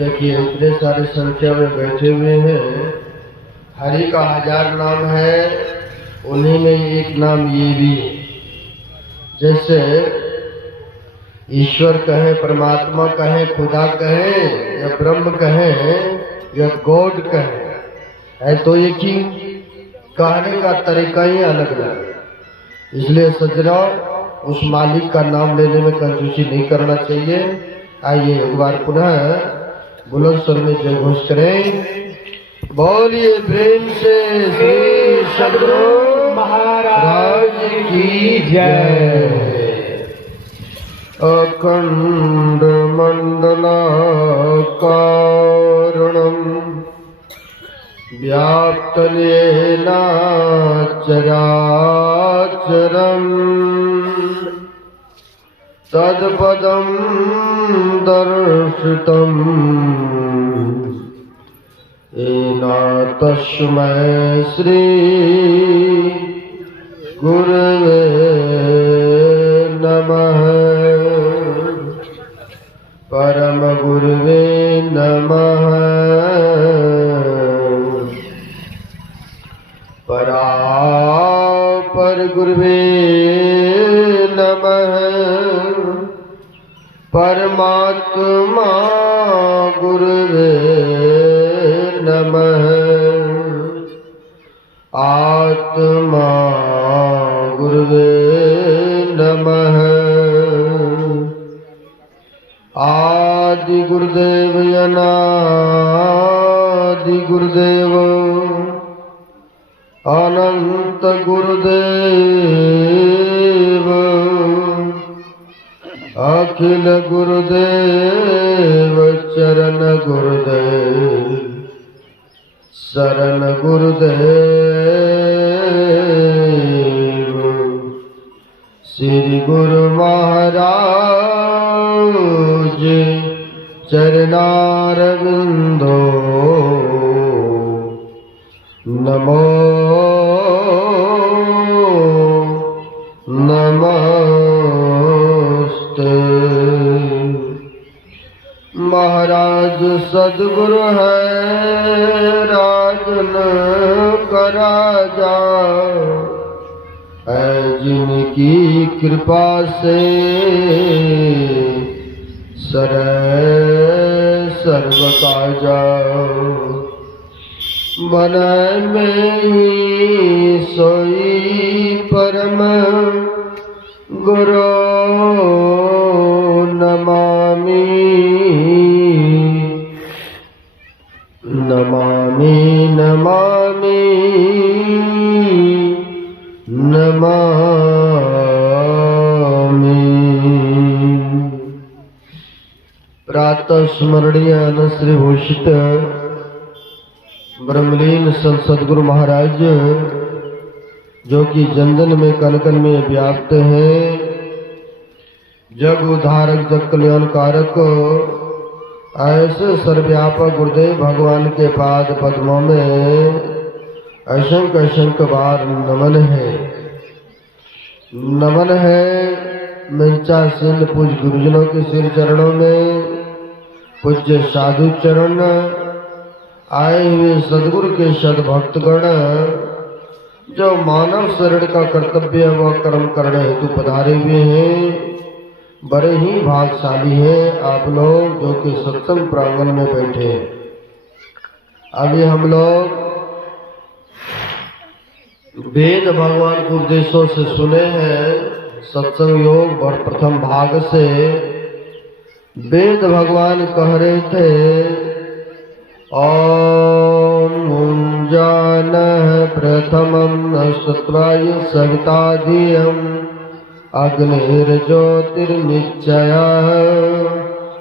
देखिए इतने सारे संख्या में बैठे हुए हैं, हरि का 1000 नाम है, उन्हीं में एक नाम ये भी है। जैसे ईश्वर कहें, परमात्मा कहें, खुदा कहें या ब्रह्म कहें या गॉड कहें, है तो एक ही, कहने का तरीका ही अलग अलग। इसलिए सज्जनों, उस मालिक का नाम लेने में कंजूसी नहीं करना चाहिए। आइए एक बार पुनः बुलंद स्वर में जय घोष करें। बोलिए प्रेम से श्री सद्गुरु महाराज की जय। अखंड मंडलाकारणं व्याप्तं येन चराचरम् तत्पदं दर्शितं येन तस्मै श्री गुरवे नमः। परम गुरुवे नमः। परापर गुरुवे नमः। परमात्मा गुरुवे नमः। आत्मा गुरुवे नमः। आदि गुरुदेव अनादि गुरुदेव अनंत गुरुदेव अखिल गुरुदेव चरण गुरुदेव शरण गुरुदेव श्री गुरु महाराज चरणारविंदो नमो नमस्ते। महाराज सद्गुरु है राजन का राजा है, जिनकी कृपा से सर्व काजा। मन में ही सोई परम गुरु नमामि। नमामि नमामि नमामि। प्रातः स्मरणीय श्री भूषित ब्रह्मलीन संत सद्गुरु महाराज, जो कि जनजन में कण कण में व्याप्त हैं, जग उद्धारक जग कल्याणकारक, ऐसे सर्वव्यापक गुरुदेव भगवान के पाद पद्मों में असंख्य असंख्य बार नमन है। नमन है मिंचा सिंह पूज गुरुजनों के सिर चरणों में, पूज्य साधु चरण, आए हुए सद्गुरु के सद्भक्तगण, जो मानव शरीर का कर्तव्य व कर्म करने हेतु पधारे हुए हैं, बड़े ही भाग्यशाली हैं आप लोग जो कि सत्संग प्रांगण में बैठे हैं। अभी हम लोग वेद भगवान के उपदेशों से सुने हैं सत्संग योग प्रथम भाग से। वेद भगवान कह रहे थे ओम मुञ्जानः प्रथमं श्रुत्वाय सविता धियं अग्निर्ज्योतिर्निश्चयः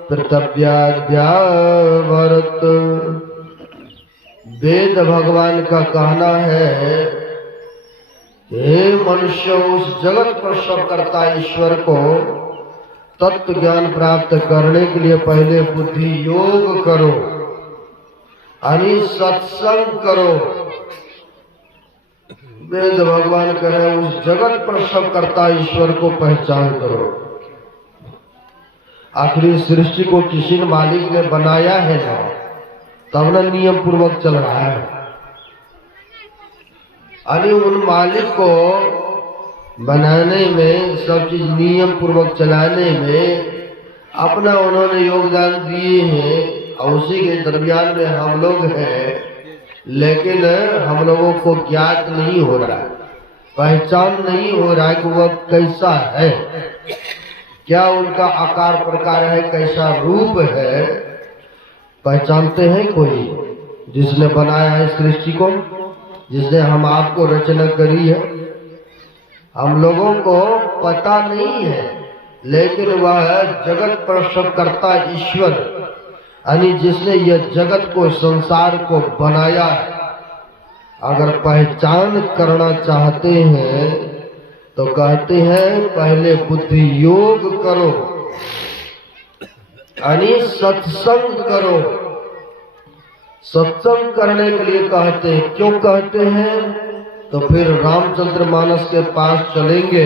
पृथिव्याद्यावरत्। वेद भगवान का कहना है, हे मनुष्य, उस जगत प्रसव करता ईश्वर को तत्व ज्ञान प्राप्त करने के लिए पहले बुद्धि योग करो, यानी सत्संग करो। वेद भगवान कह रहे उस जगत प्रसव करता ईश्वर को पहचान करो। आखिरी सृष्टि को किसी ने मालिक ने बनाया है ना, तब न नियम पूर्वक चल रहा है। अरे उन मालिक को बनाने में, सब चीज नियम पूर्वक चलाने में अपना उन्होंने योगदान दिए हैं, और उसी के दरमियान में हम लोग हैं। लेकिन हम लोगों को ज्ञात नहीं हो रहा, पहचान नहीं हो रहा कि वह कैसा है, क्या उनका आकार प्रकार है, कैसा रूप है। पहचानते हैं कोई जिसने बनाया है सृष्टि को, जिसने हम आपको रचना करी है? हम लोगों को पता नहीं है, लेकिन वह जगत प्रसवकर्ता ईश्वर, यानी जिसने यह जगत को, संसार को बनाया, अगर पहचान करना चाहते हैं तो कहते हैं पहले बुद्धि योग करो, यानी सत्संग करो। सत्संग करने के लिए कहते हैं। क्यों कहते हैं? तो फिर रामचंद्र मानस के पास चलेंगे।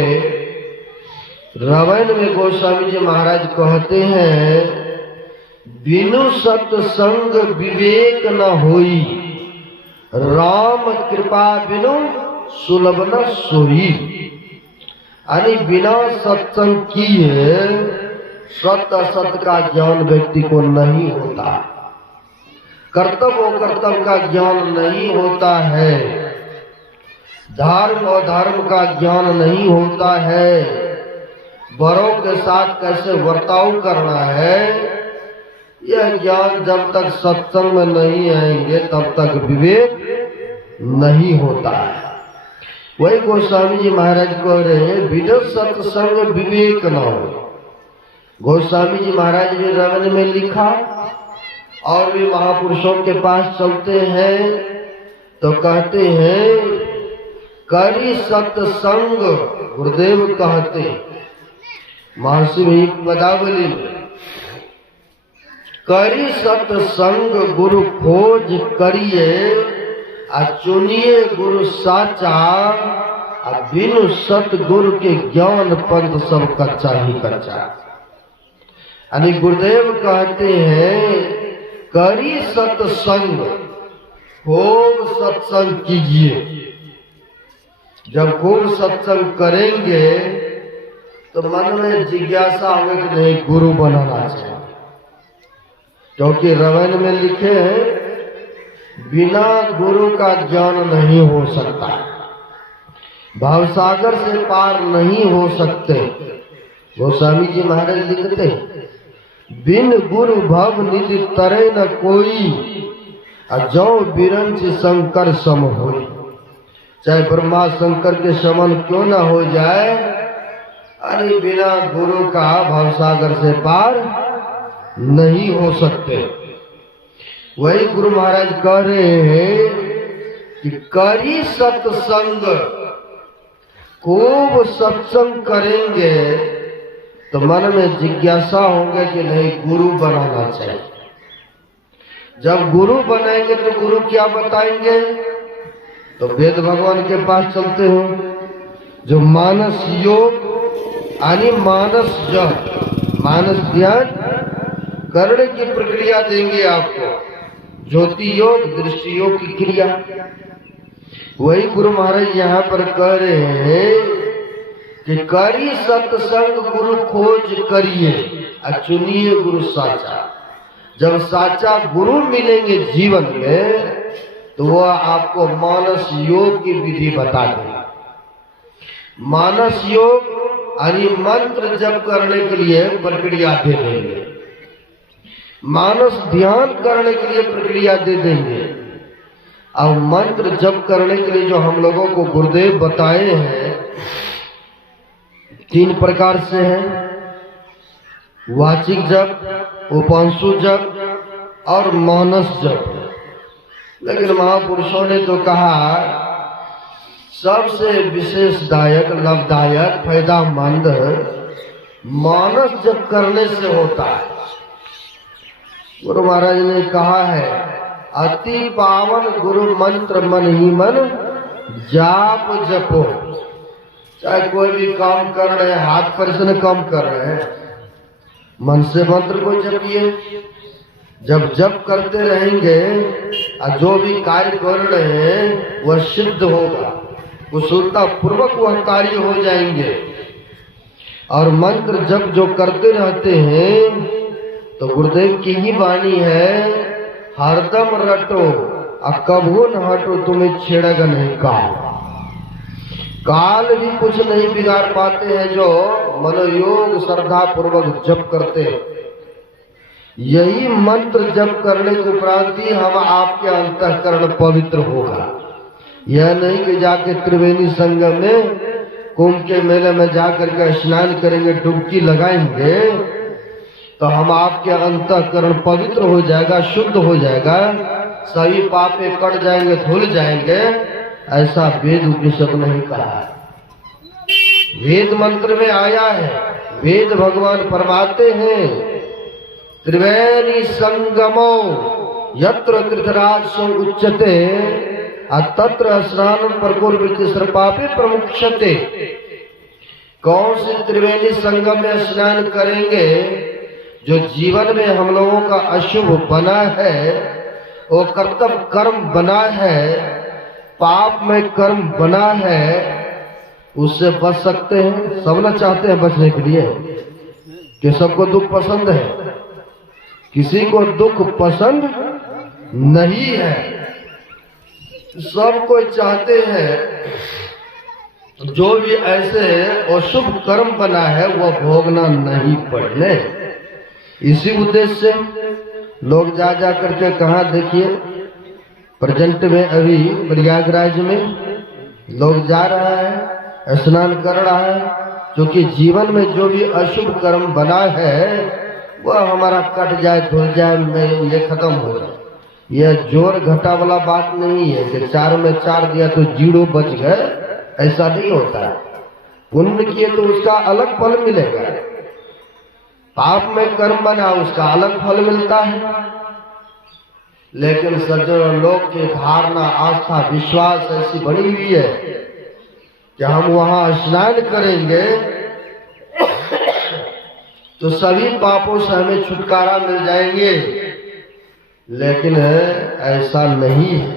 रामायण में गोस्वामी जी महाराज कहते हैं, बिनु सत्संग विवेक न होई, राम कृपा बिनु सुलभ न सोई। यानी बिना सत्संग किए सत्य असत्य का ज्ञान व्यक्ति को नहीं होता, कर्तव्य और कर्तव्य का ज्ञान नहीं होता है, धर्म और धर्म का ज्ञान नहीं होता है, बड़ों के साथ कैसे वर्ताव करना है, यह ज्ञान जब तक सत्संग में नहीं आएंगे तब तक विवेक नहीं होता है। वही गोस्वामी जी महाराज कह रहे हैं, बिना सत्संग विवेक न हो। गोस्वामी जी महाराज ने रामायण में लिखा, और भी महापुरुषों के पास चलते हैं तो कहते हैं, करी सत्संग, गुरुदेव कहते महर्षि में एक पदावली में, करी सत्संग गुरु खोज करिए, चुनिए गुरु साचा, बिनु सतगुरु के ज्ञान पंथ सब कच्चा ही कच्चा। यानी गुरुदेव कहते हैं, करी सत्संग, खूब सत्संग कीजिए। जब खूब सत्संग करेंगे तो मन में जिज्ञासा होगी कि नहीं गुरु बनाना चाहिए, क्योंकि रामायण में लिखे हैं, बिना गुरु का ज्ञान नहीं हो सकता, भावसागर से पार नहीं हो सकते। गोस्वामी जी महाराज लिखते, बिन गुरु भव निधि तरे न कोई, जो बिरंच शंकर सम होई। चाहे ब्रह्मा शंकर के समान क्यों न हो जाए, अरे बिना गुरु का भावसागर से पार नहीं हो सकते। वही गुरु महाराज कह रहे हैं कि करी सत्संग, खूब सत्संग करेंगे तो मन में जिज्ञासा होंगे कि नहीं गुरु बनाना चाहिए। जब गुरु बनेंगे तो गुरु क्या बताएंगे? तो वेद भगवान के पास चलते हो, जो मानस योग यानी मानस जप, मानस ध्यान करने की प्रक्रिया देंगे आपको, ज्योति योग, दृष्टि योग की क्रिया। वही गुरु महाराज यहाँ पर कह रहे हैं कि करी सत्संग गुरु खोज करिए, चुनिए गुरु साचा। जब साचा गुरु मिलेंगे जीवन में तो वह आपको मानस योग की विधि बता देगा। मानस योग यानी मंत्र जप करने के लिए प्रक्रिया दे देंगे, मानस ध्यान करने के लिए प्रक्रिया दे देंगे, और मंत्र जप करने के लिए जो हम लोगों को गुरुदेव बताए हैं 3 प्रकार से हैं, वाचिक जप, उपांशु जप और मानस जप। लेकिन महापुरुषों ने तो कहा सबसे विशेषदायक, लाभदायक, फायदामंद मानस जप करने से होता है। गुरु महाराज ने कहा है, अति पावन गुरु मंत्र मन ही मन जाप जपो। चाहे कोई भी काम कर रहे हैं, हाथ पर से काम कर रहे हैं, मन से मंत्र को जपिए। जब जप करते रहेंगे और जो भी कार्य कर रहे हैं वह सिद्ध होगा, कुशलता पूर्वक वह कार्य हो जाएंगे। और मंत्र जप जो करते रहते हैं तो गुरुदेव की ही वाणी है, हरदम रटो और कभू न हटो, तुम्हें छेड़ेगा नहीं काल। काल भी कुछ नहीं बिगाड़ पाते हैं जो मनोयोग श्रद्धा पूर्वक जप करते हैं। यही मंत्र जप करने के उपरांत ही हम आपके अंतःकरण पवित्र होगा। यह नहीं कि जाके त्रिवेणी संगम में कुंभ के मेले में जाकर के स्नान करेंगे, डुबकी लगाएंगे तो हम आपके अंतःकरण पवित्र हो जाएगा, शुद्ध हो जाएगा, सभी पापे कट जाएंगे, धुल जाएंगे। ऐसा वेद उपनिषद नहीं कहा है। वेद मंत्र में आया है, वेद भगवान फरमाते हैं, त्रिवेणी संगमो यत्र कृतराज उच्चते तत्र स्नान प्रकुर्वृत्ति सर्वपापे प्रमुच्यते। कौन से त्रिवेणी संगम में स्नान करेंगे? जो जीवन में हम लोगों का अशुभ बना है, वो कर्तव्य कर्म बना है, पाप में कर्म बना है, उससे बच सकते हैं। सब न चाहते हैं बचने के लिए कि सबको दुख पसंद है, किसी को दुख पसंद नहीं है। सब कोई चाहते हैं जो भी ऐसे अशुभ कर्म बना है वह भोगना नहीं पड़े। इसी उद्देश्य से लोग जा जा करके कहा, देखिए प्रेजेंट में अभी प्रयागराज में लोग जा रहा है, स्नान कर रहा है, क्योंकि जीवन में जो भी अशुभ कर्म बना है वह हमारा कट जाए, धुल जाए, ये खत्म हो जाए। यह जोर घटा वाला बात नहीं है कि 4 में 4 दिया तो 0 बच गए, ऐसा नहीं होता है। पुण्य किए तो उसका अलग फल मिलेगा, पाप में कर्म बना उसका अलग फल मिलता है। लेकिन सज्जन लोग की धारणा, आस्था, विश्वास ऐसी बनी हुई है कि हम वहां स्नान करेंगे तो सभी पापों से हमें छुटकारा मिल जाएंगे। लेकिन ऐसा नहीं है।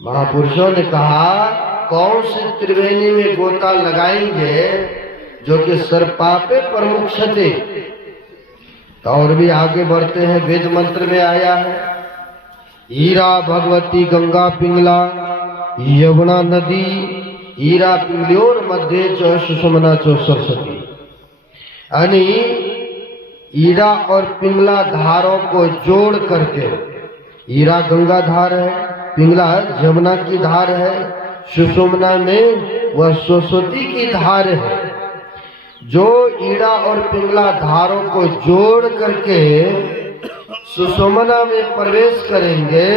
महापुरुषों ने कहा, कौन सी त्रिवेणी में गोता लगाएंगे जो कि सर्वपापे प्रमुच्यते। तो और भी आगे बढ़ते हैं, वेद मंत्र में आया है, हीरा भगवती गंगा पिंगला यमुना नदी हीरा पिंगलोर मध्य च सुषमना च सरस्वती। यानी हीरा और पिंगला धारों को जोड़ करके, हीरा गंगा धार है, पिंगला यमुना की धार है, सुषुम्ना में वह सरस्वती की धार है। जो हीरा और पिंगला धारों को जोड़ करके सुषुम्ना में प्रवेश करेंगे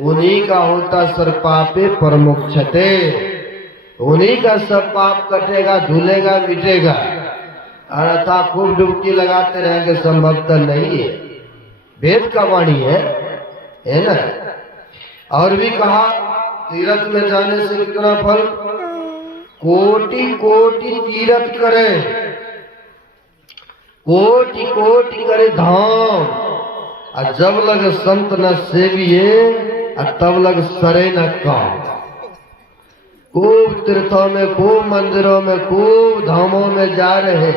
उन्हीं का होता सर्वपापे प्रमुच्यते। उन्हीं का सब पाप कटेगा, धुलेगा, मिटेगा। अन्यथा खूब डुबकी लगाते रहेंगे संभवतः नहीं है। वेद का वाणी है ना। और भी कहा, तीर्थ में जाने से कितना फल, कोटि कोटि तीर्थ करे, कोटि कोटि करे धाम, और जब लग संत न सेविए तब लग सरे न काम। खूब तीर्थों में, खूब मंदिरों में, खूब धामों में जा रहे,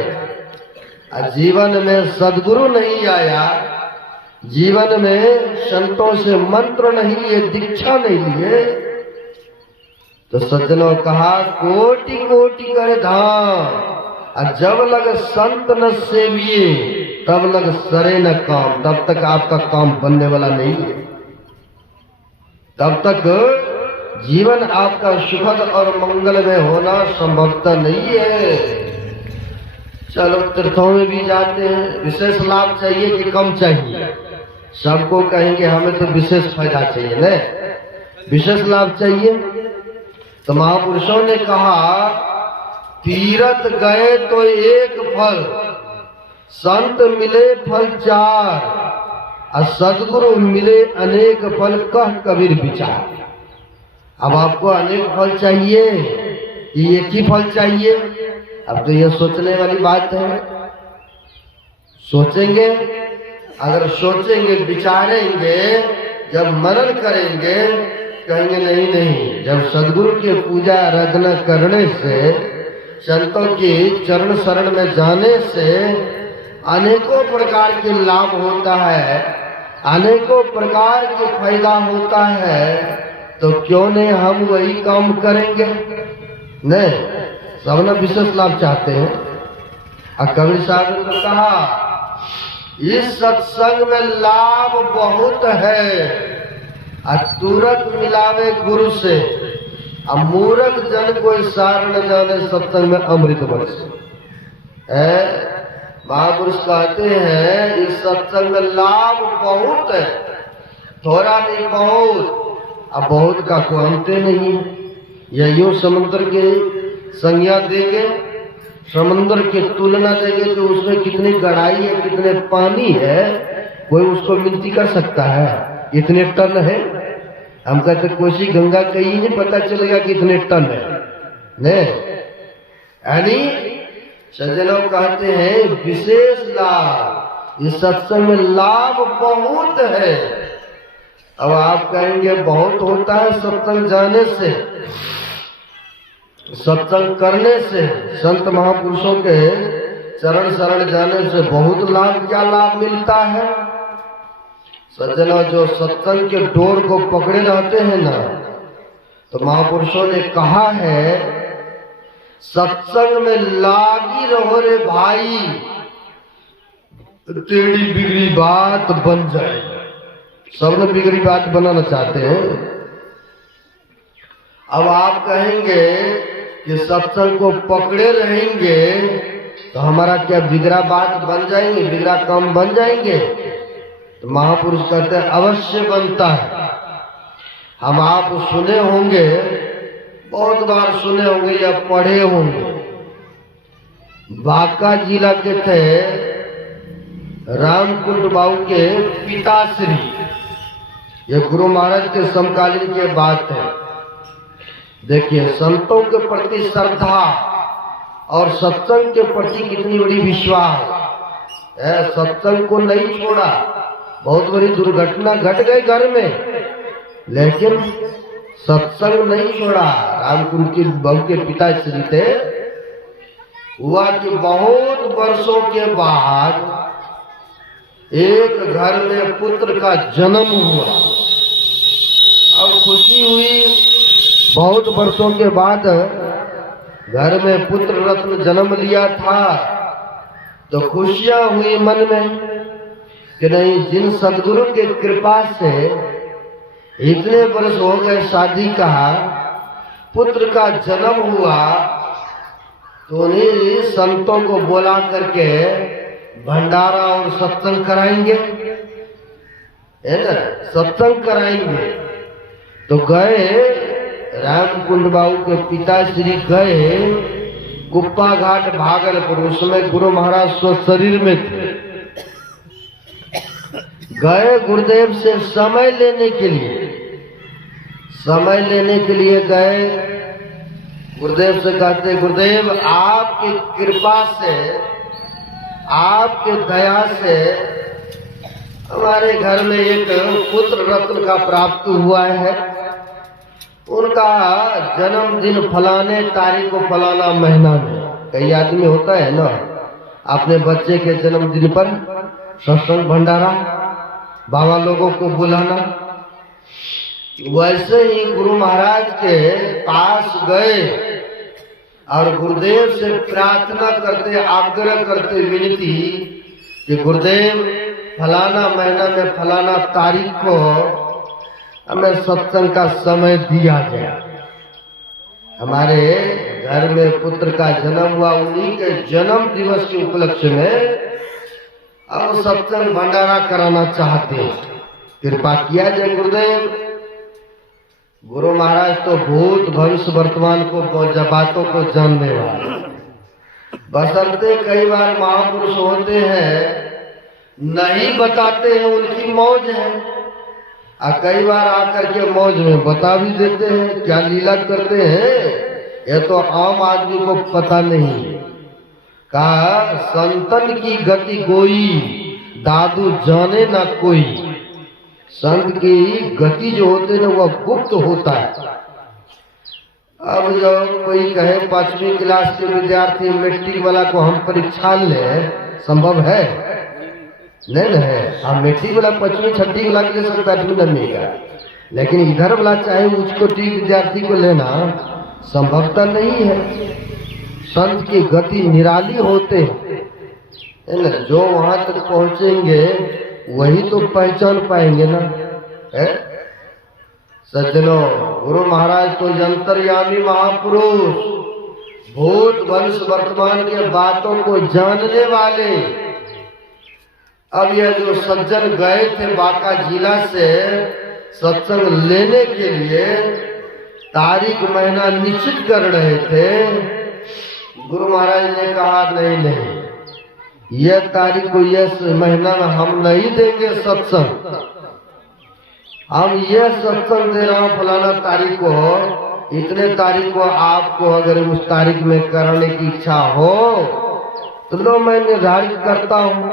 जीवन में सदगुरु नहीं आया, जीवन में संतों से मंत्र नहीं लिए, दीक्षा नहीं लिए, तो सज्जनों कहा कोटि कोटि करे धाम, और जब लग संत न सेविए तब लग सरे न काम। तब तक आपका काम बनने वाला नहीं है, तब तक जीवन आपका सुखद और मंगल में होना संभवतः नहीं है। चलो तीर्थों में भी जाते हैं, विशेष लाभ चाहिए कि कम चाहिए? सबको कहेंगे हमें तो विशेष फायदा चाहिए न, विशेष लाभ चाहिए। तो महापुरुषों ने कहा, तीर्थ गए तो एक फल, संत मिले फल 4, और सदगुरु मिले अनेक फल, कह कबीर विचार। अब आपको अनेक फल चाहिए कि एक ही फल चाहिए? अब तो यह सोचने वाली बात है। सोचेंगे, अगर सोचेंगे विचारेंगे, जब मनन करेंगे कहेंगे नहीं नहीं, जब सदगुरु की पूजा आराधना करने से, संतों की चरण शरण में जाने से अनेकों प्रकार के लाभ होता है, अनेकों प्रकार के फायदा होता है, तो क्यों नहीं हम वही काम करेंगे। नहीं, सब न विशेष लाभ चाहते हैं। और कबीर साहब ने तो कहा इस सत्संग में लाभ बहुत है, तुरंत मिलावे गुरु से, अब मूर्ख जन कोई सार न जाने सत्संग में अमृत बरसे। महापुरुष कहते हैं इस सत्संग में लाभ बहुत है, थोड़ा नहीं बहुत। अब बहुत का कोई अंत नहीं। यह यूं समुद्र के संज्ञा देंगे, समुद्र की तुलना देंगे तो उसमें कितनी गहराई है, कितने पानी है, कोई उसको मिनती कर सकता है? इतने टन है। हम कहते कोसी गंगा कहीं नहीं पता चलेगा कितने टन है। नहीं, यानी सज्जनों कहते हैं विशेष लाभ, इस सत्संग में लाभ बहुत है। अब आप कहेंगे बहुत होता है सत्संग जाने से, सत्संग करने से, संत महापुरुषों के चरण शरण जाने से बहुत लाभ। क्या लाभ मिलता है? सज्जनों, जो सत्संग के डोर को पकड़े रहते हैं ना, तो महापुरुषों ने कहा है सत्संग में लागी रहो रे भाई, टेढ़ी बिगड़ी बात बन जाए। सब लोग बिगड़ी बात बनाना चाहते हैं। अब आप कहेंगे कि सत्संग को पकड़े रहेंगे तो हमारा क्या बिगड़ा बात बन जाएंगे, बिगड़ा काम बन जाएंगे? तो महापुरुष कहते हैं अवश्य बनता है। हम आप सुने होंगे, बहुत बार सुने होंगे या पढ़े होंगे, बांका जिला के थे रामकुंड बाबू के पिताश्री, ये गुरु महाराज के समकालीन की बात है। देखिए संतों के प्रति श्रद्धा और सत्संग के प्रति कितनी बड़ी विश्वास है। सत्संग को नहीं छोड़ा, बहुत बड़ी दुर्घटना घट गई घर में, लेकिन सत्संग नहीं छोड़ा। रामकुंड की बहू के पिताश्री थे, हुआ कि बहुत वर्षों के बाद एक घर में पुत्र का जन्म हुआ। अब खुशी हुई, बहुत वर्षों के बाद घर में पुत्र रत्न जन्म लिया था, तो खुशियां हुई मन में कि नहीं, जिन सदगुरु के कृपा से इतने वर्ष हो गए शादी का, पुत्र का जन्म हुआ, तो उन्हीं संतों को बुला करके भंडारा और सत्संग कराएंगे, है ना, सत्संग कराएंगे। तो गए रामकुंड बाबू के पिताश्री, गए गुप्पा घाट भागलपुर, उसमें गुरु महाराज स्व शरीर में थे। गए गुरुदेव से समय लेने के लिए, समय लेने के लिए गए। गुरुदेव से कहते गुरुदेव आपकी कृपा से, आपके दया से हमारे घर में एक पुत्र रत्न का प्राप्त हुआ है। उनका जन्मदिन फलाने तारीख को फलाना महीना में। कई आदमी होता है ना, अपने बच्चे के जन्मदिन पर सत्संग भंडारा, बाबा लोगों को बुलाना। वैसे ही गुरु महाराज के पास गए और गुरुदेव से प्रार्थना करते, आग्रह करते, विनती कि गुरुदेव फलाना महीना में फलाना तारीख को हमें सत्संग का समय दिया जाए। हमारे घर में पुत्र का जन्म हुआ, उन्हीं के जन्म दिवस के उपलक्ष्य में अब सत्संग भंडारा कराना चाहते हैं, कृपा किया जाए गुरुदेव। गुरु महाराज तो भूत भविष्य वर्तमान को बातों को जानने वाले, बशर्ते कई बार महापुरुष होते हैं नहीं बताते हैं, उनकी मौज है, और कई बार आकर के मौज में बता भी देते हैं। क्या लीला करते हैं ये तो आम आदमी को पता नहीं। कहा संतन की गति कोई दादू जाने ना कोई। संत की गति जो होते ना वह गुप्त होता है। अब जब कोई कहे 5वीं क्लास के विद्यार्थी मैट्रिक वाला को हम परीक्षा ले, संभव है? नहीं है। हम मैट्रिक वाला 5वीं 6वीं वाला के लिए 7वीं 9वीं का, लेकिन इधर वाला चाहे उच्चकोटि विद्यार्थी को लेना संभवता नहीं है। संत की गति निराली होते हैं, जो वहां तक पहुंचेंगे वही तो पहचान पाएंगे ना। है सज्जनों, गुरु महाराज तो अंतर्यामी महापुरुष, भूत भविष्य वर्तमान के बातों को जानने वाले। अब यह जो सज्जन गए थे बांका जिला से सत्संग लेने के लिए, तारीख महीना निश्चित कर रहे थे। गुरु महाराज ने कहा नहीं, यह तारीख को यह महीना में हम नहीं देंगे सत्संग। हम यह सत्संग दे रहा हूँ फलाना तारीख को, इतने तारीख को आपको अगर उस तारीख में करने की इच्छा हो तो लो मैं निर्धारित करता हूँ,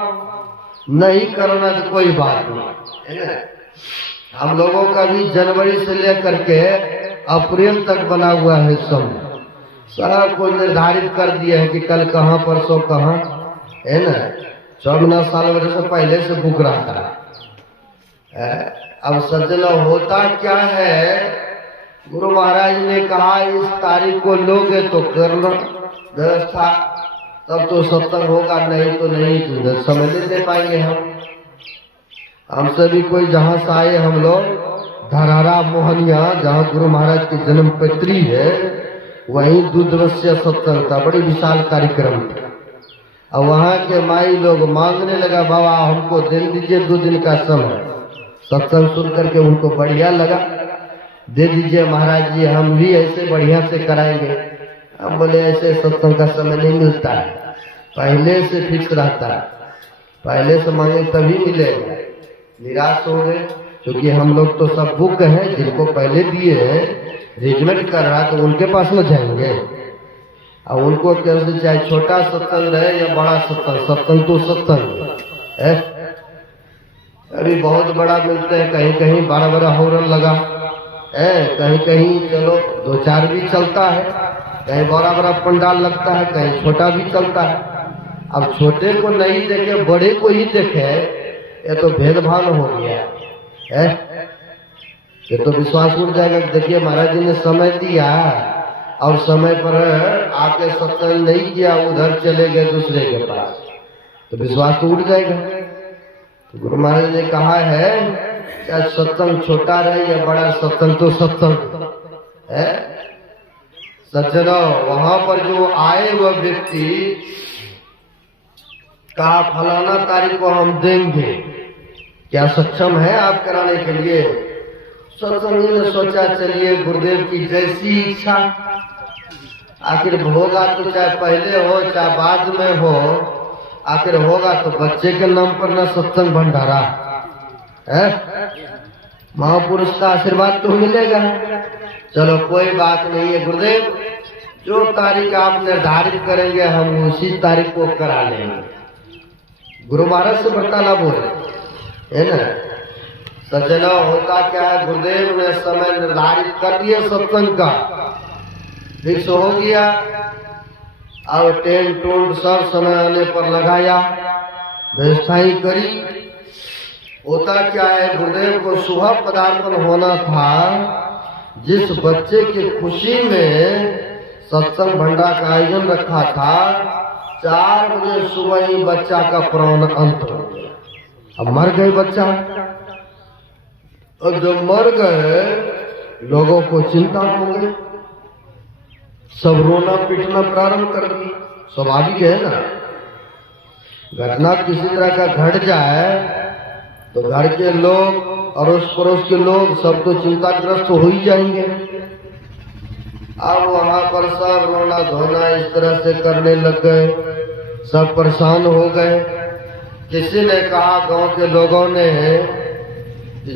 नहीं करना तो कोई बात नहीं। हम लोगों का भी जनवरी से लेकर के अप्रैल तक बना हुआ है समय, सब को निर्धारित कर दिया है कि कल कहाँ परसों कहाँ, है ना। 14 साल वर्ष से पहले से बुक रहा था। अब सज्जनों होता क्या है, गुरु महाराज ने कहा इस तारीख को लोगे तो कर लो व्यवस्था, तब तो सत्संग होगा, नहीं तो नहीं, तो समय नहीं दे पाएंगे। हमसे भी कोई जहाँ से आए हम लोग धरारा मोहनिया, जहाँ गुरु महाराज की जन्म पैतृक है, वहीं 2 दिवसीय सत्संग था, बड़ी विशाल कार्यक्रम था। अब वहाँ के माई लोग मांगने लगा बाबा हमको दे दीजिए 2 दिन का समय। सत्संग सुन करके उनको बढ़िया लगा, दे दीजिए महाराज जी, हम भी ऐसे बढ़िया से कराएंगे। हम बोले ऐसे सत्संग का समय नहीं मिलता है, पहले से फिक्स रहता है, पहले से मांगे तभी मिलेगा। निराश हो गए, क्योंकि हम लोग तो सब बुक हैं, जिनको पहले दिए हैं रिजमेंट कर रहा तो उनके पास में जाएंगे। अब उनको कैसे चाहे छोटा सत्संग रहे या बड़ा सत्संग, सत्संग तो सत्संग है। अभी बहुत बड़ा मिलते हैं, कहीं कहीं 12 हॉर्न लगा है, कहीं कहीं चलो 2-4 भी चलता है, कहीं बड़ा पंडाल लगता है, कहीं छोटा भी चलता है। अब छोटे को नहीं देखे बड़े को ही देखे, ये तो भेदभाव हो गया है। ये तो विश्वास उठ जाएगा। देखिए महाराज जी ने समय दिया और समय पर आके सत्संग नहीं किया, उधर चले गए दूसरे के पास, तो विश्वास तो उठ जाएगा। तो गुरु महाराज ने कहा है चाहे सत्संग छोटा रहे या बड़ा, सत्संग तो सत्संग है। सज्जनों, वहां पर जो आए वह व्यक्ति कहा फलाना तारीख को हम देंगे, क्या सक्षम है आप कराने के लिए? सत्संगी ने सोचा चलिए गुरुदेव की जैसी इच्छा, आखिर होगा तो चाहे पहले हो चाहे बाद में हो, आखिर होगा तो बच्चे के नाम पर ना सत्संग भंडारा है, महापुरुष का आशीर्वाद तो मिलेगा। चलो कोई बात नहीं है गुरुदेव, जो तारीख आप निर्धारित करेंगे हम उसी तारीख को करा लेंगे। गुरु महाराज से वार्तालाप हो रहे है ना। सज्जनों, होता क्या है, गुरुदेव ने समय निर्धारित कर दिया सत्संग का, फिक्स हो गया। और टेंट टूंट सब समय आने पर लगाया, व्यवस्थाएं करी। होता क्या है, गुरुदेव को सुबह पदार्पण होना था, जिस बच्चे की खुशी में सत्संग भंडार का आयोजन रखा था, 4 बजे सुबह ही बच्चा का प्राण अंत हो गया। अब मर गए बच्चा, और जब मर गए लोगों को चिंता हो गई, सब रोना पीटना प्रारंभ कर दी। स्वाभाविक है ना, घटना किसी तरह का घट जाए तो घर के लोग अड़ोस पड़ोस के लोग सब तो चिंताग्रस्त हो ही जाएंगे। अब वहां पर सब रोना धोना इस तरह से करने लग गए, सब परेशान हो गए। किसी ने कहा गांव के लोगों ने,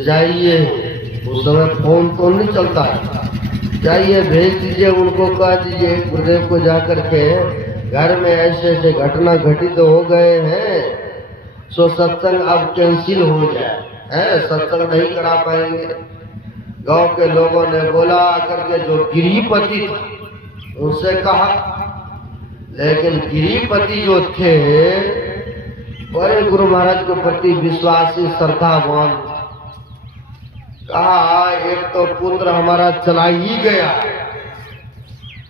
जाइए, उस समय फोन तो नहीं चलता है, जाइए भेज दीजिए उनको, कह दीजिए गुरुदेव को जा करके घर में ऐसे ऐसे घटना घटित हो गए हैं, सो सत्संग अब कैंसिल हो जाए, है सत्संग नहीं करा पाएंगे। गांव के लोगों ने बोला करके जो गिरिपति था उनसे कहा, लेकिन गिरिपति जो थे बड़े गुरु महाराज के प्रति विश्वासी श्रद्धावान। कहा एक तो पुत्र हमारा चला ही गया,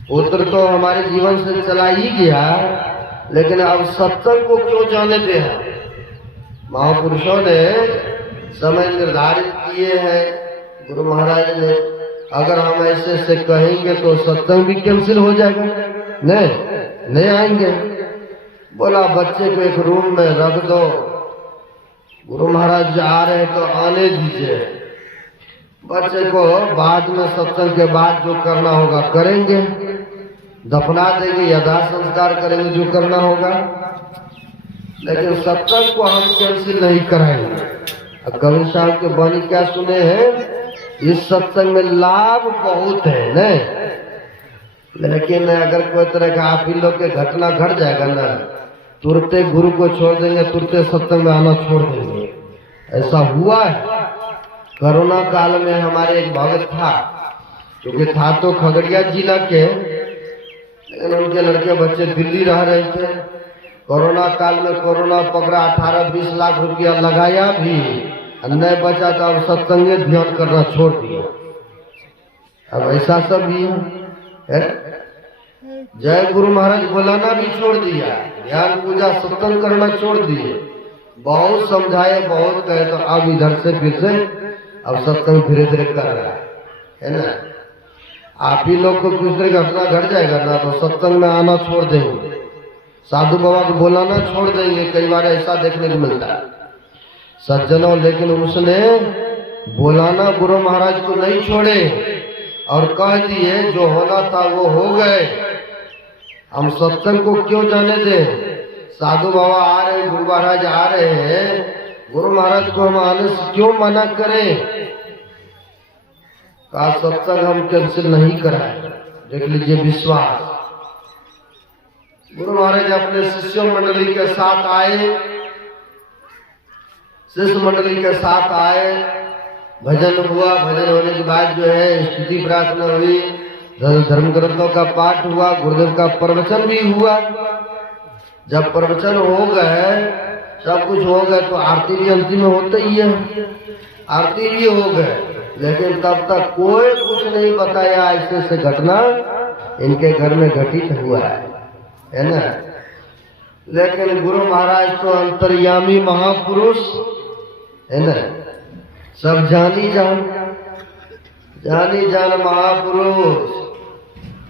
पुत्र तो हमारे जीवन से चला ही गया, लेकिन अब सत्संग को क्यों जाने दे। महापुरुषों ने समय निर्धारित किए हैं, गुरु महाराज ने, अगर हम ऐसे से कहेंगे तो सत्संग भी कैंसिल हो जाएगा, नहीं आएंगे। बोला बच्चे को एक रूम में रख दो, गुरु महाराज आ रहे तो आने दीजिए, बच्चे को बाद में सत्संग के बाद जो करना होगा करेंगे, दफना देंगे या दाह संस्कार करेंगे जो करना होगा, लेकिन सत्संग को हम कैंसिल नहीं कराएंगे। अब कबीर साहब के वाणी क्या सुने हैं, इस सत्संग में लाभ बहुत है न, लेकिन अगर कोई तरह का आप ही लोग के घटना घट जाएगा ना, तुरते गुरु को छोड़ देंगे, तुरते सत्संग में आना छोड़ देंगे। ऐसा हुआ है। कोरोना काल में हमारे एक भगत था, क्योंकि था तो खगड़िया जिला के, लेकिन उनके लड़के बच्चे दिल्ली रह रहे थे। कोरोना काल में कोरोना पकड़ा, 18-20 लाख रुपया लगाया भी, नहीं बचा तो अब सत्संग ध्यान करना छोड़ दिया। अब ऐसा सब भी है। जय गुरु महाराज बोलाना भी छोड़ दिया, ध्यान पूजा सत्संग करना छोड़ दिए। बहुत समझाए, बहुत कहे, तो अब इधर से फिर से अब सत्संग धीरे धीरे कर रहा है ना। आप ही लोग को कुछ तरह घटना घट जाएगा ना तो सत्संग में आना छोड़ देंगे, साधु बाबा को बुलाना छोड़ देंगे। कई बार ऐसा देखने को मिलता है सज्जनों, लेकिन उसने बुलाना गुरु महाराज को नहीं छोड़े और कह दिए जो होना था वो हो गए, हम सत्संग को क्यों जाने दे। साधु बाबा आ रहे, गुरु महाराज आ रहे हैं, गुरु महाराज को हम आने से क्यों मना करें। कहा सत्संग हम कैंसिल नहीं कराए। देख लीजिए विश्वास। गुरु महाराज अपने शिष्य मंडली के साथ आए, शिष्य मंडली के साथ आए, भजन हुआ, भजन होने के बाद जो है स्तुति प्रार्थना हुई, धर्म ग्रंथों का पाठ हुआ, गुरुदेव का प्रवचन भी हुआ। जब प्रवचन हो गए, सब कुछ हो गए, तो आरती भी अंतिम में होता ही है, आरती भी हो गए, लेकिन तब तक कोई कुछ नहीं बताया ऐसे से घटना इनके घर में घटित हुआ है ना। लेकिन गुरु महाराज तो अंतर्यामी महापुरुष है ना, सब जानी जान महापुरुष।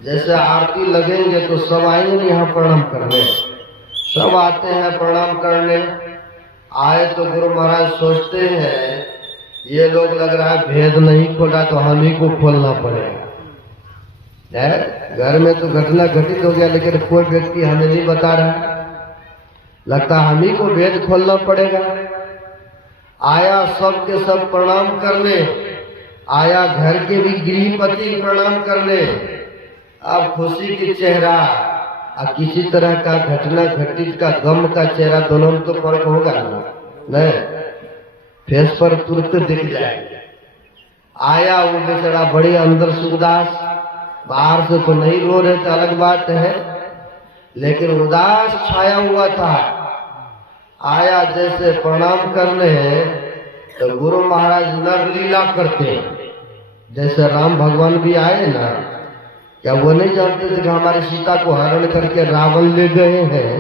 जैसे आरती लगेंगे तो सब आएंगे यहाँ प्रणाम करने, सब आते हैं प्रणाम करने। आए तो गुरु महाराज सोचते हैं ये लोग लग रहा है भेद नहीं खोला तो हम ही को खोलना पड़ेगा। घर में तो घटना घटित हो गया, लेकिन कोई व्यक्ति हमें नहीं बता रहा, लगता हम ही को भेद खोलना पड़ेगा। आया सब के सब प्रणाम करने, आया घर के भी गृहपति प्रणाम करने। अब खुशी की चेहरा और किसी तरह का घटना घटित का गम का चेहरा, दोनों में तो फर्क होगा ना, नहीं फेस पर तुरंत दिख जाएगा। आया वो बेचारा बड़े अंदर से उदास, बाहर से तो नहीं रो रहे थे अलग बात है, लेकिन उदास छाया हुआ था। आया जैसे प्रणाम करने तो गुरु महाराज नर लीला करते हैं। जैसे राम भगवान भी आए ना, क्या वो नहीं जानते थे कि हमारी सीता को हरण करके रावण ले गए हैं,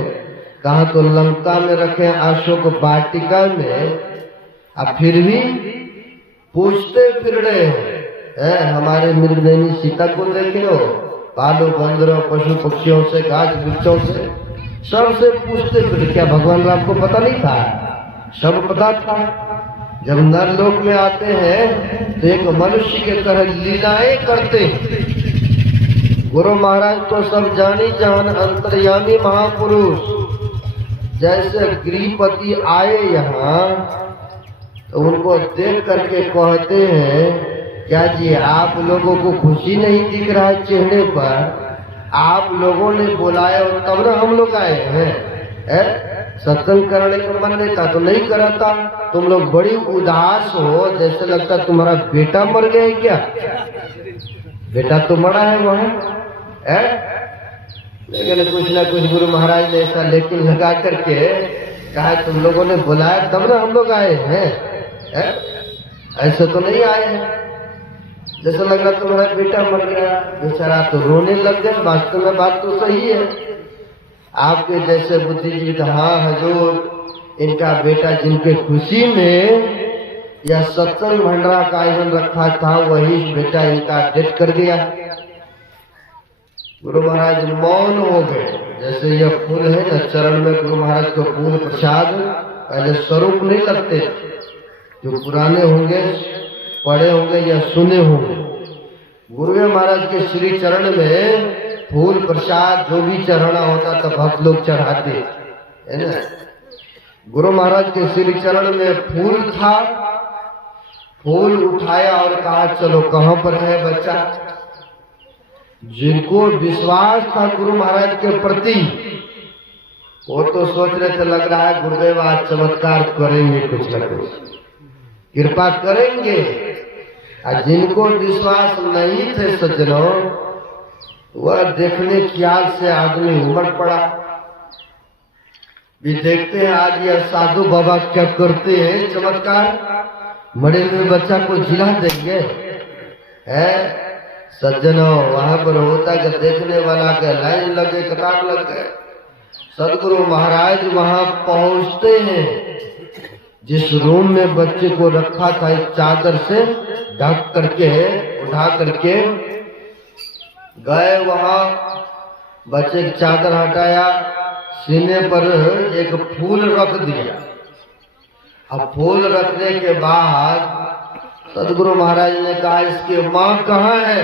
कहा तो लंका में रखे अशोक वाटिका में, अब फिर भी पूछते फिर रहे हैं हमारे मृगनयनी सीता को देखे हो, बालों बंदरों पशु पक्षियों से गाछ वृक्षों से सबसे पूछते फिर। क्या भगवान राम को पता नहीं था? सब पता था। जब नरलोक में आते हैं तो एक मनुष्य के तरह लीलाएं करते हैं। गुरु महाराज तो सब जानी जान अंतर्यामी महापुरुष। जैसे गृहपति आए यहाँ तो उनको देख करके कहते हैं क्या जी आप लोगों को खुशी नहीं दिख रहा है चेहरे पर? आप लोगों ने बुलाया और तब ना हम लोग आए हैं। सत्संग करने का मन नहीं था तो नहीं कराता। तुम लोग बड़ी उदास हो, जैसे लगता तुम्हारा बेटा मर गया है क्या? बेटा तो मरा है वहां है, लेकिन कुछ ना कुछ गुरु महाराज ने ऐसा लेकिन लगा करके कहा तुम लोगों ने बुलाया तब ना हम लोग आए हैं, ऐसे तो नहीं आए हैं। जैसे लग रहा तुम्हारा बेटा मर गया, बेचारा तो रोने लग गए। वास्तव में बात तो सही है। आपके जैसे बुद्धिजीवी हाँ हजूर, इनका बेटा जिनके खुशी में यह सत्संग भंडारा का आयोजन रखा था वही बेटा इनका डेथ कर दिया। गुरु महाराज मौन हो गए। जैसे यह फूल है न, चरण में गुरु महाराज को फूल प्रसाद पहले स्वरूप नहीं लगते, जो पुराने होंगे पढ़े होंगे या सुने होंगे। गुरु महाराज के श्री चरण में फूल प्रसाद जो भी चढ़ाना होता था भक्त लोग चढ़ाते है ना। गुरु महाराज के श्री चरण में फूल था, फूल उठाया और कहा चलो कहाँ पर है बच्चा। जिनको विश्वास था गुरु महाराज के प्रति वो तो सोच रहे थे लग रहा है गुरुदेव आज चमत्कार करेंगे, कुछ न कुछ कृपा करेंगे। और जिनको विश्वास नहीं थे सज्जनों, वह देखने ख्याल से आदमी उमड़ पड़ा। भी देखते हैं आज यह साधु बाबा क्या करते हैं चमत्कार, मरे हुए बच्चा को जिला देंगे है। सज्जनों वहां पर होता कि देखने वाला के लाइन लगे, कतार लग गए। सदगुरु महाराज वहां पहुंचते हैं, जिस रूम में बच्चे को रखा था एक चादर से ढक करके उठा करके गए। वहां बच्चे की चादर हटाया, सीने पर एक फूल रख दिया। अब फूल रखने के बाद सदगुरु महाराज ने कहा इसकी माँ कहाँ है,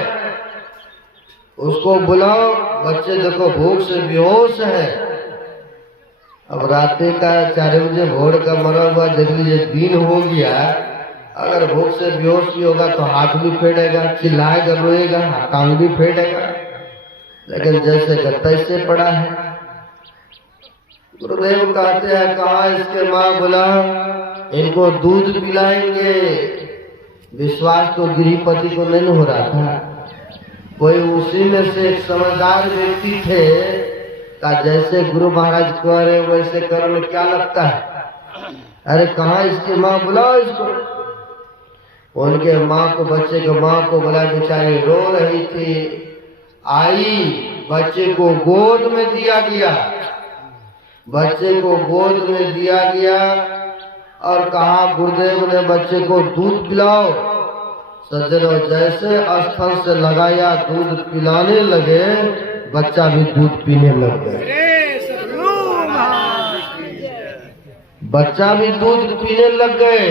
उसको बुलाओ। बच्चे देखो भूख से बेहोश है। अब रात का 4 बजे भोर का मरा हुआ देख लीजिए, दिन हो गया। अगर भूख से बेहोश भी होगा तो हाथ भी फेंटेगा, चिल्लाएगा, रोएगा, टांग भी फेंटेगा। लेकिन जैसे का तैसे पड़ा है। गुरुदेव कहते हैं कहा इसके माँ बुला, इनको दूध पिलाएंगे। विश्वास तो गृहपति को नहीं हो रहा था। कोई उसी में से एक समझदार व्यक्ति थे का जैसे गुरु महाराज कह रहे वैसे करने क्या लगता है। अरे कहा इसकी माँ बुलाओ इसको। उनके माँ को, बच्चे के माँ को बुला, बेचारी रो रही थी। आई, बच्चे को गोद में दिया गया, बच्चे को गोद में दिया गया और कहा गुरुदेव ने बच्चे को दूध पिलाओ। सज्जनों जैसे स्थल से लगाया दूध पिलाने लगे, बच्चा भी दूध पीने लग गया। बच्चा भी दूध पीने लग गए,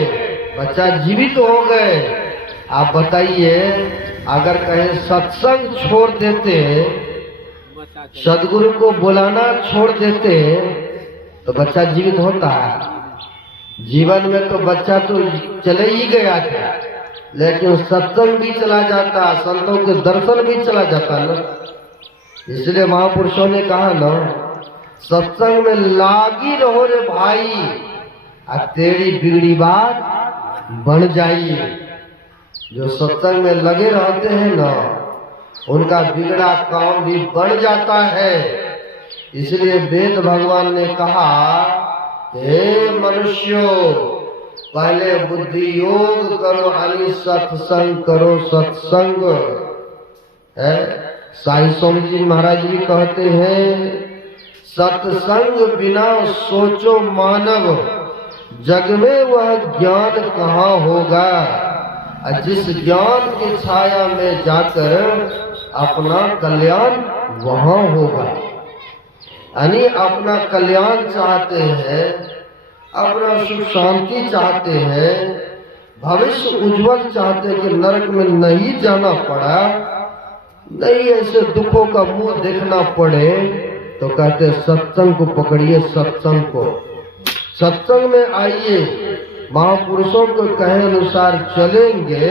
बच्चा जीवित हो गए। आप बताइए अगर कहीं सत्संग छोड़ देते, सदगुरु को बुलाना छोड़ देते तो बच्चा जीवित होता है। जीवन में तो बच्चा तो चले ही गया था, लेकिन सत्संग भी चला जाता, संतों के दर्शन भी चला जाता ना। इसलिए महापुरुषों ने कहा ना, सत्संग में लागी रहो रे भाई, और तेरी बिगड़ी बात बन जाइए। जो सत्संग में लगे रहते हैं ना, उनका बिगड़ा काम भी बढ़ जाता है। इसलिए वेद भगवान ने कहा, हे मनुष्यों, पहले बुद्धि योग करो, यानी सत्संग करो। सत्संग है, साई स्वामी जी महाराज भी कहते हैं, सत्संग बिना सोचो मानव, जग में वह ज्ञान कहाँ होगा। जिस ज्ञान की छाया में जाकर अपना कल्याण वहाँ होगा। यानी अपना कल्याण चाहते हैं, अपना सुख शांति चाहते हैं, भविष्य उज्जवल चाहते हैं कि नरक में नहीं जाना पड़ा, नहीं ऐसे दुखों का मुंह देखना पड़े, तो कहते सत्संग को पकड़िए। सत्संग को, सत्संग में आइए, महापुरुषों को कहे अनुसार चलेंगे,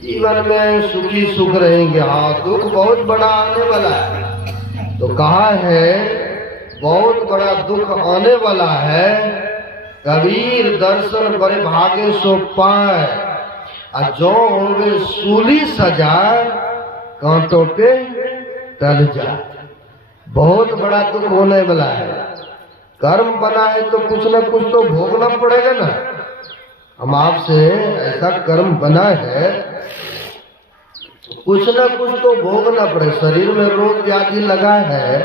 जीवन में सुखी सुख रहेंगे। हाँ, दुख बहुत बड़ा आने वाला है, तो कहा है बहुत बड़ा दुख आने वाला है, कबीर दर्शन बड़े भागे सो पाए, और जो होवे सूली सजा कांटों पे टल जाए। बहुत बड़ा दुख होने वाला है। कर्म बना है तो कुछ न कुछ तो भोगना पड़ेगा ना। हम आपसे ऐसा कर्म बना है, कुछ न कुछ तो भोगना पड़े। शरीर में रोग व्याधि लगा है,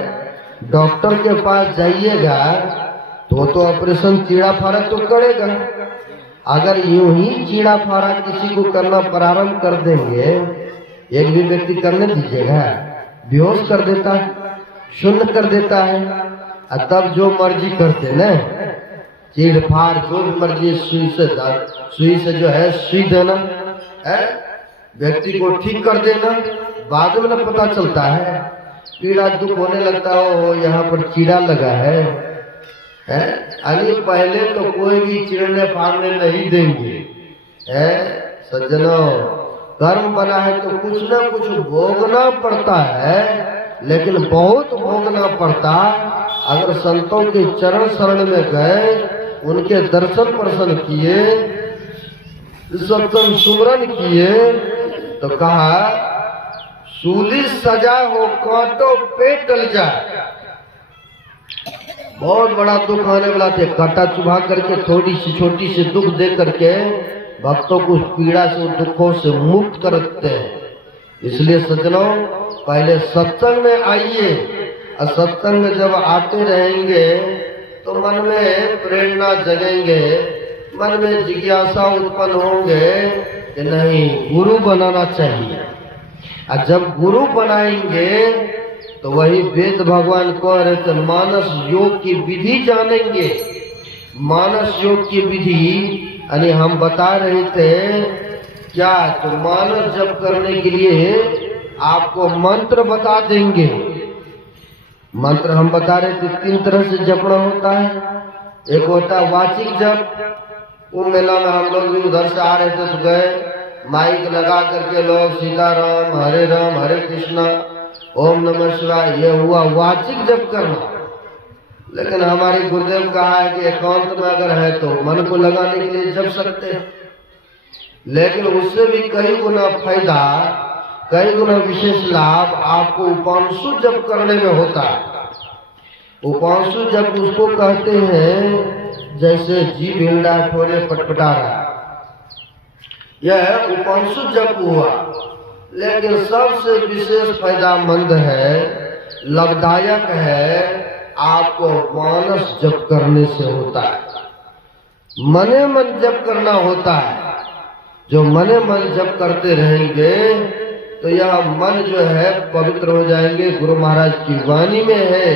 डॉक्टर के पास जाइएगा तो ऑपरेशन चीड़ा फाड़ा तो करेगा। अगर यूं ही चीड़ा फाड़ा किसी को करना प्रारंभ कर देंगे, एक भी व्यक्ति करने दीजिएगा, बेहोश कर देता है, शून्य कर देता है, और तब जो मर्जी करते न, चीड़ फाड़ जो भी मर्जी, सुई से जो है सुई देना है, व्यक्ति को ठीक कर देना। बाद में न पता चलता है, पीड़ा दुख होने लगता हो यहाँ पर कीड़ा लगा है। अरे पहले तो कोई भी चिड़ने फाड़ने नहीं देंगे। सज्जनों, कर्म बना है तो कुछ ना कुछ भोगना पड़ता है, लेकिन बहुत भोगना पड़ता। अगर संतों के चरण शरण में गए, उनके दर्शन प्रसन्न किए, सत्संग सुमरन किए, तो कहा सूली सजा हो कांटों पे टल जाए। बहुत बड़ा दुख आने वाला थे। कांटा चुभा करके थोड़ी सी छोटी सी दुख दे करके भक्तों को पीड़ा से, दुखों से मुक्त करते हैं। इसलिए सज्जनों, पहले सत्संग में आइए, और सत्संग में जब आते रहेंगे तो मन में प्रेरणा जगेंगे, मन में जिज्ञासा उत्पन्न होंगे कि नहीं, गुरु बनाना चाहिए। और जब गुरु बनाएंगे तो वही वेद भगवान कह रहे थे, मानस योग की विधि जानेंगे। मानस योग की विधि यानी हम बता रहे थे क्या, तो मानस जप करने के लिए आपको मंत्र बता देंगे। मंत्र हम बता रहे थे 3 तरह से जपना होता है। एक होता है वाचिक जप। वो मेला में हम लोग भी उधर से आ रहे थे तो गए, माइक लगा करके लोग सीताराम हरे कृष्णा ओम नमः शिवाय, ये हुआ वाचिक जप करना। लेकिन हमारे गुरुदेव कहा है कि एकांत में अगर है तो मन को लगाने के लिए जप सकते हैं, लेकिन उससे भी कई गुना फायदा, कई गुना विशेष लाभ आपको उपांशु जप करने में होता है। उपांशु जप उसको कहते हैं जैसे जीव हिंडा थोड़े पटपटा रहा, यह उपांशु जप हुआ। लेकिन सबसे विशेष फायदामंद है, लाभदायक है, आपको मानस जप करने से होता है। मने मन जप करना होता है। जो मने मन जप करते रहेंगे तो यह मन जो है पवित्र हो जाएंगे। गुरु महाराज की वाणी में है,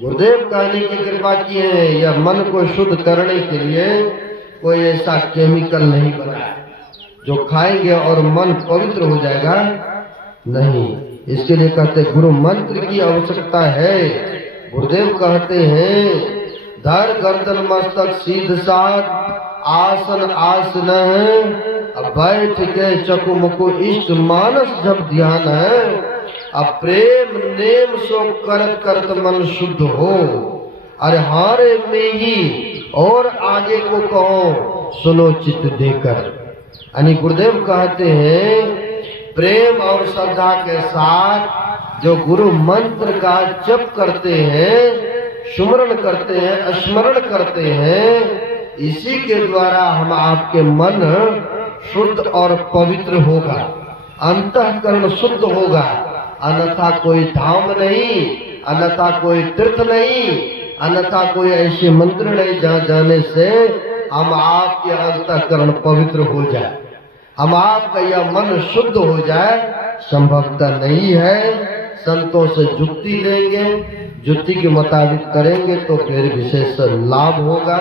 गुरुदेव कहने की कृपा किए हैं, यह मन को शुद्ध करने के लिए कोई ऐसा केमिकल नहीं बना जो खाएंगे और मन पवित्र हो जाएगा, नहीं। इसके लिए कहते गुरु मंत्र की आवश्यकता है। गुरुदेव कहते हैं, धर गर्दन मस्तक सीध साध, आसन आसन है, अब बैठ के चकुमुकु इष्ट मानस जब ध्यान है, अब प्रेम नेम सो करत करत मन शुद्ध हो। अरे हारे में ही और आगे को कहो सुनो चित्त देकर। यानी गुरुदेव कहते हैं प्रेम और श्रद्धा के साथ जो गुरु मंत्र का जप करते हैं, सुमरण करते हैं, स्मरण करते हैं, इसी के द्वारा हम आपके मन शुद्ध और पवित्र होगा, अंतःकरण शुद्ध होगा। अन्यथा कोई धाम नहीं, अन्यथा कोई तीर्थ नहीं, अन्यथा कोई ऐसे मंदिर नहीं जहाँ जाने से हम आपके अंतःकरण पवित्र हो जाए, हम आपका यह मन शुद्ध हो जाए, संभवतः नहीं है। संतों से जुक्ति लेंगे, जुक्ति के मुताबिक करेंगे तो फिर विशेष लाभ होगा।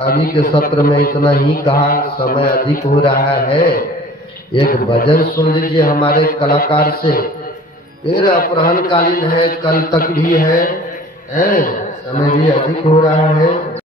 अभी के सत्र में इतना ही कहा, समय अधिक हो रहा है। एक भजन सुन लीजिए हमारे कलाकार से, फिर अपराह्न कालीन है, कल तक भी है, समय भी अधिक हो रहा है।